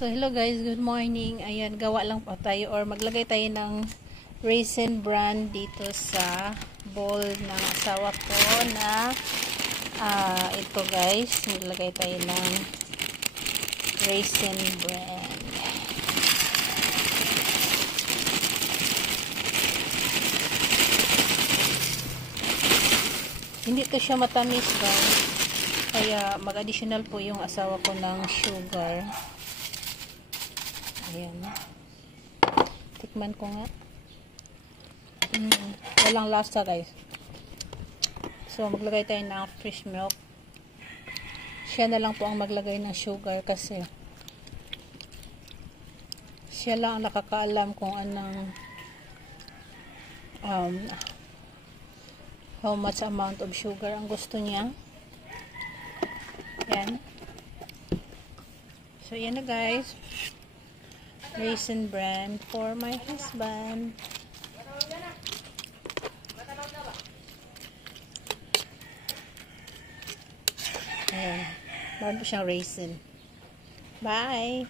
So hello guys, good morning. Ayan, gawa lang po tayo or maglagay tayo ng Raisin Bran dito sa bowl ng asawa ko na ito guys, maglagay tayo ng Raisin Bran. Hindi to siya matamis guys, kaya mag-additional po yung asawa ko ng sugar. Ayan. Tikman ko nga. Walang lasa guys. So maglagay tayo ng fresh milk. Siya na lang po ang maglagay ng sugar kasi siya lang ang nakakaalam kung anong how much amount of sugar ang gusto niya. Yan. So yan na guys. Raisin Bran for my husband. Ayan. Meron po siyang raisin. Bye!